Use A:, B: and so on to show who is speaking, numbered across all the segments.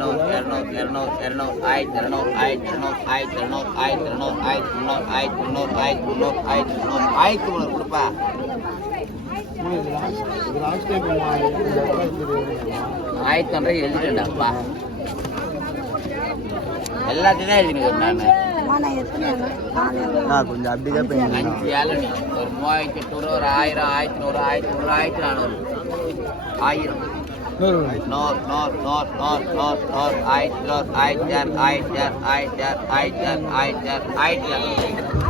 A: இரநூறு இரநூறு இரநூறு இரநூறு ஆயிரத்தி இரநூறு ஆயிரத்தி இரநூறு ஆயிரத்தி இரநூறு ஆயிரத்தி இரநூறு ஆயிரத்தி முந்நூறு ஆயிரத்தி முந்நூறு ஆயிரத்தி முந்நூறு ஆயிரத்தி முந்நூறு ஆயிரத்தி முந்நூறு கொடுப்பா. ஆயிரத்தி ஒன்றை எழுதிட்டேன்டாப்பா எல்லாத்தையும் தான் எழுதினுக்கிறேன் நான்
B: கொஞ்சம் அப்படியே போய்
A: அஞ்சு ஏழனி ஒரு மூவாயிரத்தி எட்நூறு ஒரு ஆயிரம் ஆயிரத்தி நூறு ஆயிரத்தி நூறு ஆயிரத்தி நானூறு. ஆயிரம். North, north, north, north, north, north, I, north, I, just I, just I, just I, just I, just I, just.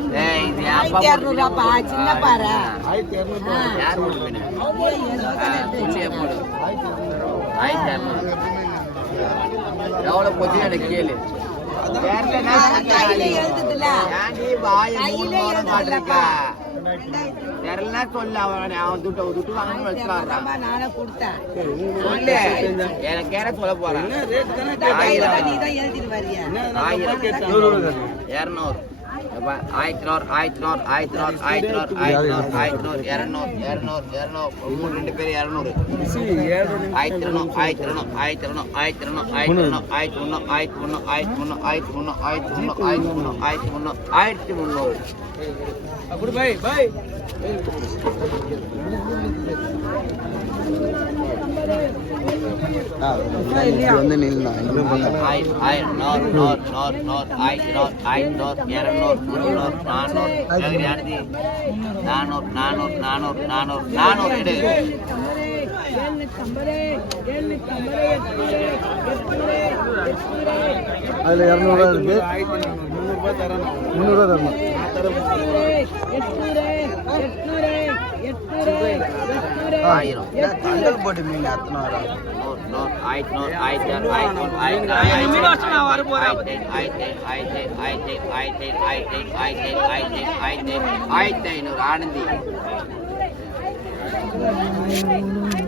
A: ஆயிரத்தி
C: இரநூறுவாப்பா சின்ன பாரு.
A: ஆயிரத்தி இரநூறுபா யார் ஆயிரத்தி இரநூறு எவ்வளோ போச்சு இரநூறு. ஐநூறு ஐநூறு ஐநூறு ஐநூறு ஐநூறு ஐநூறு இரநூறு இரநூறு இரநூறு ரெண்டு பேர் இரநூறு ஆயிரத்தி இரநூறு ஆயிரத்தி இரநூறு ஆயிரத்தி இரநூறு ஆயிரத்தி இரநூறு ஆயிரத்தி இரநூறு ஆயிரத்தி ஒன்று ஆயிரத்தி ஒன்று ஆயிரத்தி ஒன்று ஆயிரத்தி ஒன்று ஆயிரத்தி ஒன்று ஆயிரத்தி ஒன்று ஆயிரத்தி ஒன்று ஆயிரத்தி இரநூறு இரநூறு இரநூறு முந்நூறு நானூறு எகிரியானது நானூறு நானூறு நானூறு நானூறு நானூறு எடு
B: அதில் இரநூறுவா இருக்கு முந்நூறுவா தரணும்
A: ஆயிரம்
B: போட்டு மீன் அத்தனை வரும்.
A: not I not I that I not I I I not I think I think I think I think I think I think I think I think I think I think I think I think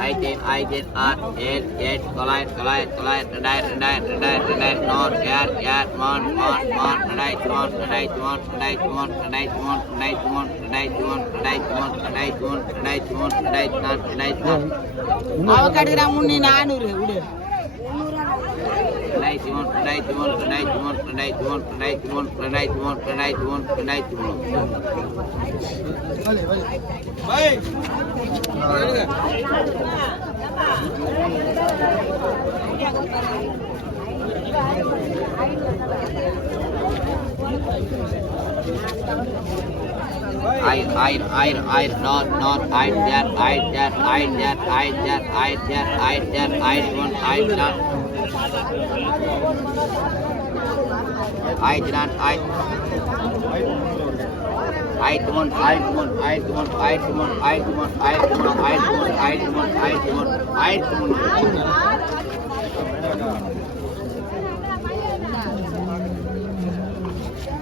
A: ஆயிரத்தி ஆயிரத்தி ஆறு ஏழு எட்டு தொள்ளாயிரம் தொள்ளாயிரம் தொள்ளாயிரம் ரெண்டாயிரம் ரெண்டாயிரம் ரெண்டாயிரம் ரெண்டாயிரம் நூறு ஏர் ஏர் மான் மான் மான் ரெண்டாயிரத்தி மூணு ரெண்டாயிரத்தி மூணு ரெண்டாயிரத்தி மூணு ரெண்டாயிரத்தி மூணு ரெண்டாயிரத்தி மூணு ரெண்டாயிரத்தி மூணு ரெண்டாயிரத்தி மூணு ரெண்டாயிரத்தி மூணு ரெண்டாயிரத்தி மூணு ரெண்டாயிரத்தி நாலு ரெண்டாயிரத்தி நாலு
C: அவ கட்டுக்கிறான் முன்னி நானூறு விடு
A: ரெண்டாயிரத்தி மூணு ரெண்டாயிரத்தி மூணு ரெண்டாயிரத்தி மூணு ரெண்டாயிரத்தி மூணு ரெண்டாயிரத்தி மூணு ரெண்டாயிரத்தி மூணு ரெண்டாயிரத்தி மூணு ரெண்டாயிரத்தி மூணு ஆயிரம் ஆயிரம் ஆயிரம் ஆயிரம் நார் நார் ஆயிரத்தி ஆறு ஆயிரத்தி ஆறு ஆயிரத்தி ஆறு ஆயிரத்தி ஆறு ஆயிரத்தி ஆறு ஆயிரத்தி ஆறு Ait dan ait. Ait mon, ait mon, ait mon, ait mon, ait mon, ait mon, ait mon, ait mon, ait mon, ait mon.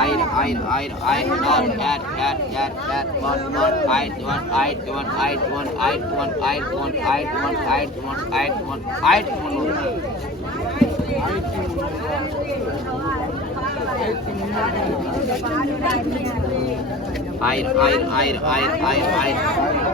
A: ஆயிரம் ஆயிரம் நாலு யார் யார் யார் யார் ஒன் ஒன் ஆயிரத்தி ஒன் ஆயிரத்தி ஒன் ஆயிரத்தி ஒன் ஆயிரத்தி ஒன் ஆயிரத்தி ஒன் ஆயிரத்தி ஒன் ஆயிரத்தி ஒன் ஆயிரத்தி ஒன் ஆயிரத்தி முந்நூறு ஆயிரம் ஆயிரம் ஆயிரம் ஆயிரம் ஆயிரம் ஆயிரம்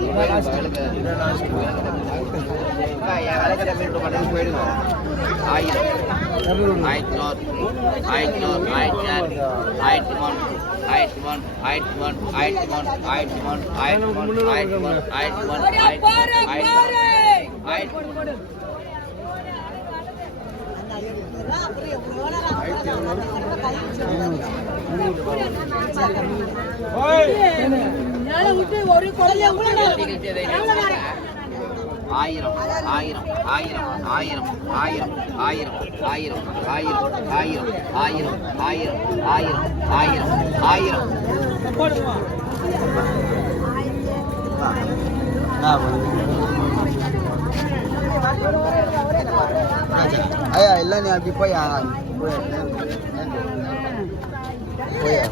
A: போயிடுங்க ஆயிரம் ஆயிரத்தி நூறு ஆயிரத்தி நூறு ஆயிரத்தி ஆறு ஆயிரத்தி மூணு ஆயிரத்தி மூணு ஆயிரத்தி மூணு ஆயிரத்தி மூணு ஆயிரத்தி மூணு ஆயிரத்தி மூணு ஆயிரத்தி மூணு ஆயிரத்தி மூணு ஆயிரத்தி மூணு ஆயிரத்தி மூணு
C: ஒரு குழந்தைய
A: ஆயிரம் ஆயிரம் ஆயிரம் ஆயிரம் ஆயிரம் ஆயிரம் ஆயிரம் ஆயிரம் ஆயிரம் ஆயிரம் ஆயிரம் ஆயிரம் ஆயிரம் ஆயிரம்
B: ஐயா இல்லை நீ அப்படி போயா போயா போயா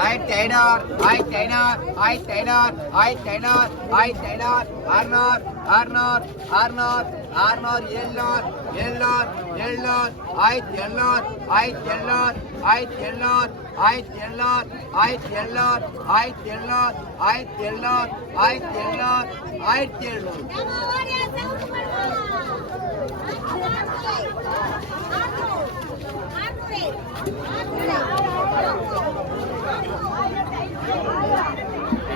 A: ஆயிரத்தி ஐநூறு ஆயிரத்தி ஐநூறு ஆயிரத்தி ஐநூறு ஆயிரத்தி ஐநூறு ஆயிரத்தி ஐநூறு அறுநூறு அறுநூறு அறுநூறு அறுநூறு எழுநூறு எழுநூறு எழுநூறு ஆயிரத்தி எழுநூறு ஆயிரத்தி எழுநூறு ஆயிரத்தி எழுநூறு ஆயிரத்தி எழுநூறு ஆயிரத்தி எழுநூறு ஆயிரத்தி எழுநூறு ஆயிரத்தி எழுநூறு ஆயிரத்தி எழுநூறு ஆயிரத்தி எழுநூறு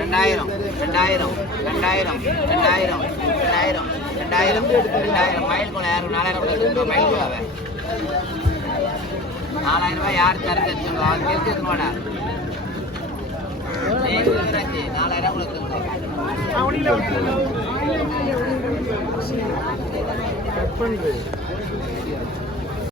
A: ரெண்டாயிரம் ரெண்டாயிரம் ரெண்டாயிரம் ரெண்டாயிரம் ரெண்டாயிரம் ரெண்டாயிரம் ரெண்டாயிரம் மயில் குளம் யாரும் நாலாயிரம் கூட எடுத்துக்கோ மயில் குளாவை நாலாயிரம் ரூபாய் யார் தரது எடுத்துக்கோ அது கெளுத்தி எடுத்துக்கோடா நாலாயிரம் கூட எடுத்துக்கோ